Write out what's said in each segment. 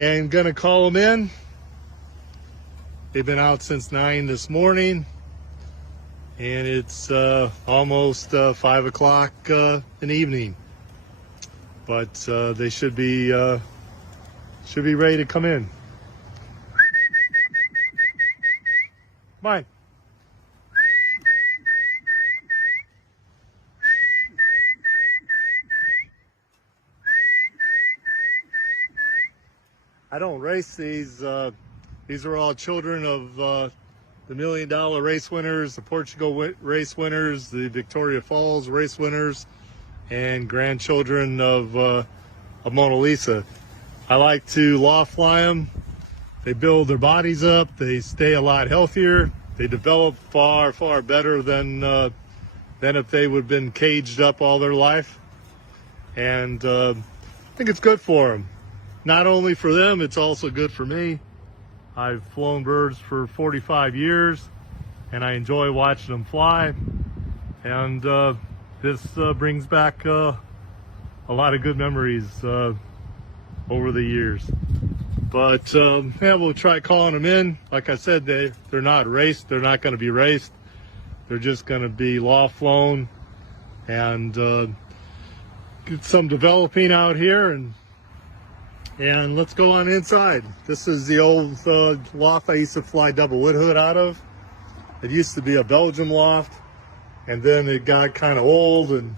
and gonna call them in. They've been out since 9 this morning, and it's almost 5 o'clock in the evening. But they should be ready to come in. Come on. I don't race these. These are all children of the $1 million race winners, the Portugal race winners, the Victoria Falls race winners, and grandchildren of Mona Lisa. I like to loft fly them. They build their bodies up. They stay a lot healthier. They develop far, far better than if they would have been caged up all their life. And I think it's good for them. Not only for them, it's also good for me. I've flown birds for 45 years, and I enjoy watching them fly. And this brings back a lot of good memories over the years. But yeah, we'll try calling them in. Like I said, they're not raced. They're not going to be raced. They're just going to be loft flown and get some developing out here. And let's go on inside. This is the old loft I used to fly double wood hood out of. It used to be a Belgium loft, and then it got kind of old, and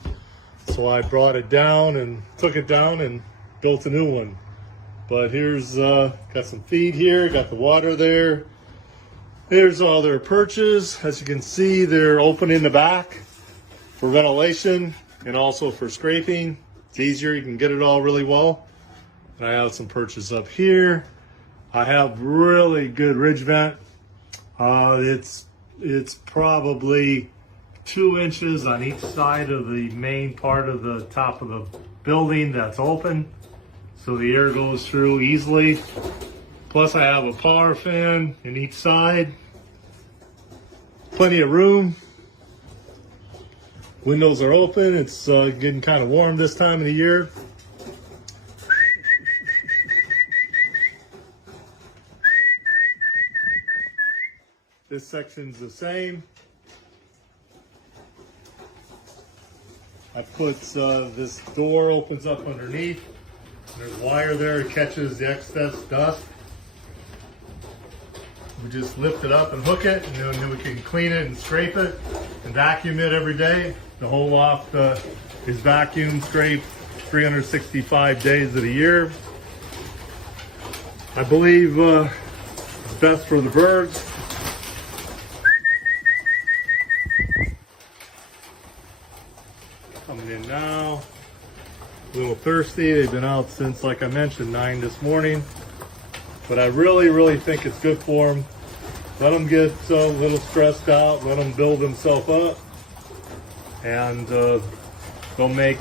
so I brought it down and took it down and built a new one. But here's got some feed here, got the water there. Here's all their perches. As you can see, they're open in the back for ventilation and also for scraping. It's easier, you can get it all really well. And I have some perches up here. I have really good ridge vent. It's probably 2 inches on each side of the main part of the top of the building that's open, so the air goes through easily. Plus I have a power fan in each side. Plenty of room. Windows are open. It's getting kind of warm this time of the year. This section's the same. I put this door opens up underneath. There's wire there, it catches the excess dust. We just lift it up and hook it, and then we can clean it and scrape it and vacuum it every day. The whole loft is vacuum scraped 365 days of the year. I believe it's best for the birds. Coming in now, a little thirsty. They've been out since, like I mentioned, 9 this morning. But I really think it's good for them. Let them get a little stressed out, let them build themselves up, and they'll make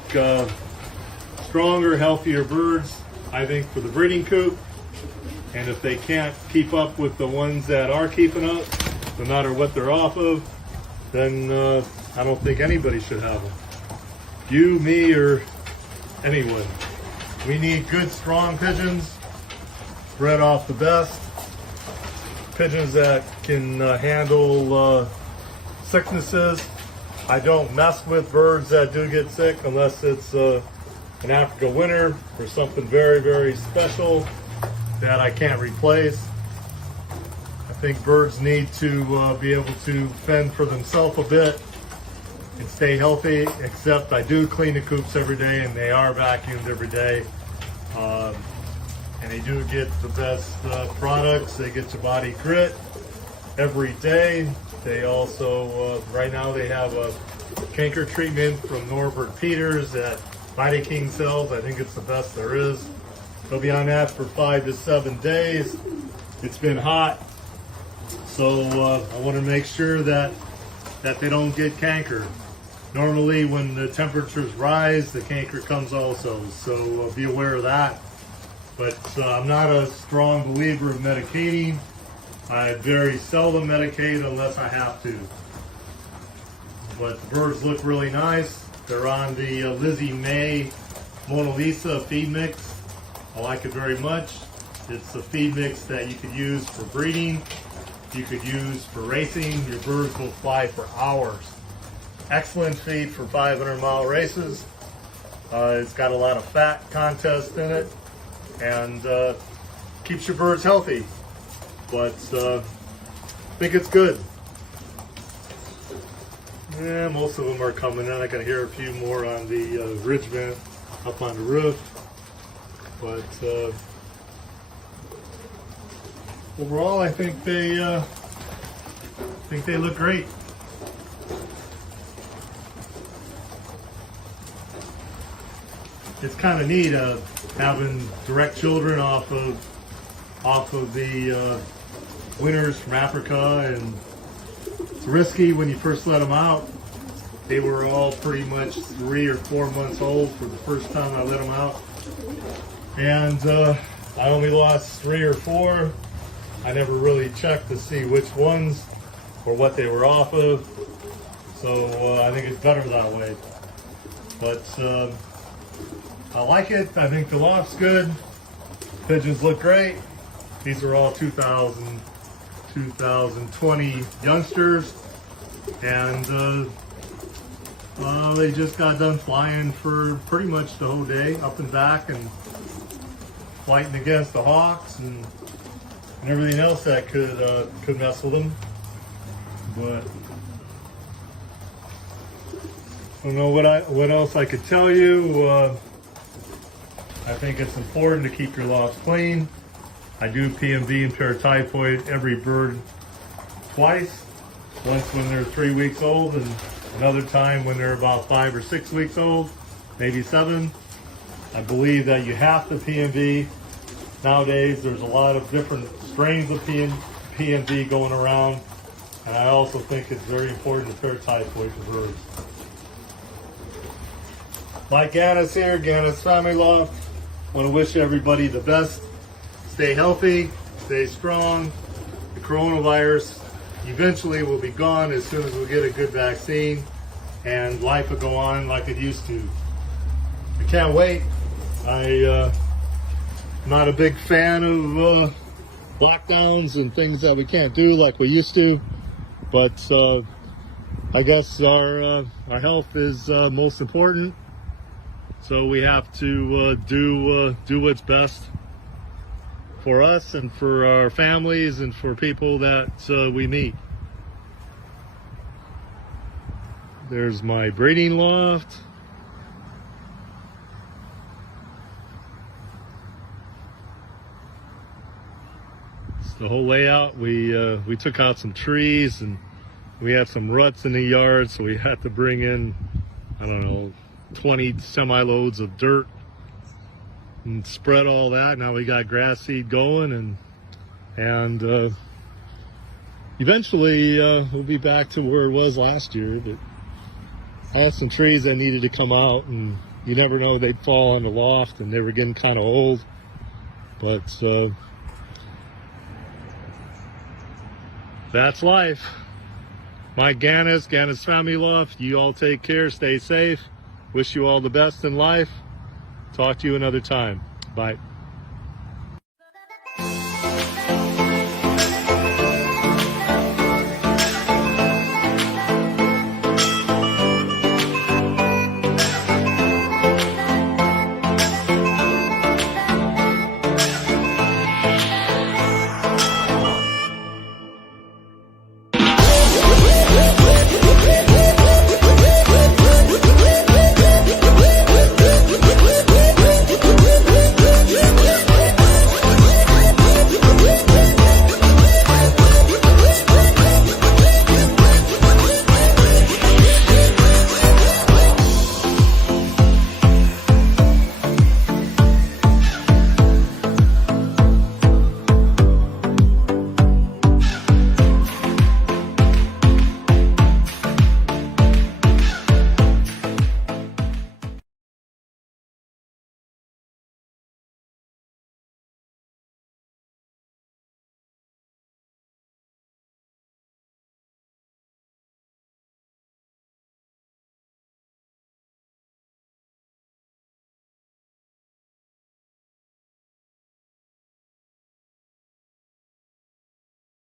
stronger, healthier birds, I think, for the breeding coop. And if they can't keep up with the ones that are keeping up, no matter what they're off of, then I don't think anybody should have them. You, me, or anyone. We need good, strong pigeons, bred off the best. Pigeons that can handle sicknesses. I don't mess with birds that do get sick unless it's an African winter or something very special that I can't replace. I think birds need to be able to fend for themselves a bit and stay healthy, except I do clean the coops every day, and they are vacuumed every day. And they do get the best products. They get your body grit every day. They also, right now they have a canker treatment from Norbert Peters that Mighty King sells. I think it's the best there is. They'll be on that for 5 to 7 days. It's been hot, so I want to make sure that they don't get canker. Normally when the temperatures rise, the canker comes also, so be aware of that. But I'm not a strong believer of medicating. I very seldom medicate unless I have to. But the birds look really nice. They're on the Lizzie May Mona Lisa feed mix. I like it very much. It's a feed mix that you could use for breeding, you could use for racing. Your birds will fly for hours. Excellent feed for 500-mile races. It's got a lot of fat content in it, and keeps your birds healthy. But I think it's good. Yeah, most of them are coming in. I can hear a few more on the ridge vent up on the roof. But overall, I think they look great. It's kind of neat having direct children off of the winners from Africa, and it's risky when you first let them out. They were all pretty much 3 or 4 months old for the first time I let them out, and I only lost 3 or 4. I never really checked to see which ones or what they were off of, so I think it's better that way. But I like it. I think the loft's good. Pigeons look great. These are all 2020 youngsters, and they just got done flying for pretty much the whole day, up and back, and fighting against the hawks and everything else that could mess with them. But I don't know what else I could tell you. I think it's important to keep your lofts clean. I do PMV and paratyphoid every bird twice. Once when they're 3 weeks old, and another time when they're about 5 or 6 weeks old, maybe 7. I believe that you have to PMV. Nowadays, there's a lot of different strains of PMV going around, and I also think it's very important to paratyphoid for birds. Mike Ganus here, Ganus Family Loft. I want to wish everybody the best. Stay healthy, stay strong. The coronavirus eventually will be gone as soon as we get a good vaccine, and life will go on like it used to. I can't wait. I'm not a big fan of lockdowns and things that we can't do like we used to, but I guess our health is most important. So we have to do what's best for us and for our families and for people that we meet. There's my breeding loft. It's the whole layout. We took out some trees, and we had some ruts in the yard, so we had to bring in, I don't know, 20 semi-loads of dirt and spread all that. Now we got grass seed going, and eventually we'll be back to where it was last year. But I had some trees that needed to come out, and you never know, they'd fall on the loft, and they were getting kind of old. But that's life. Mike Ganus, Ganus Family Loft. You all take care, stay safe. Wish you all the best in life. Talk to you another time. Bye.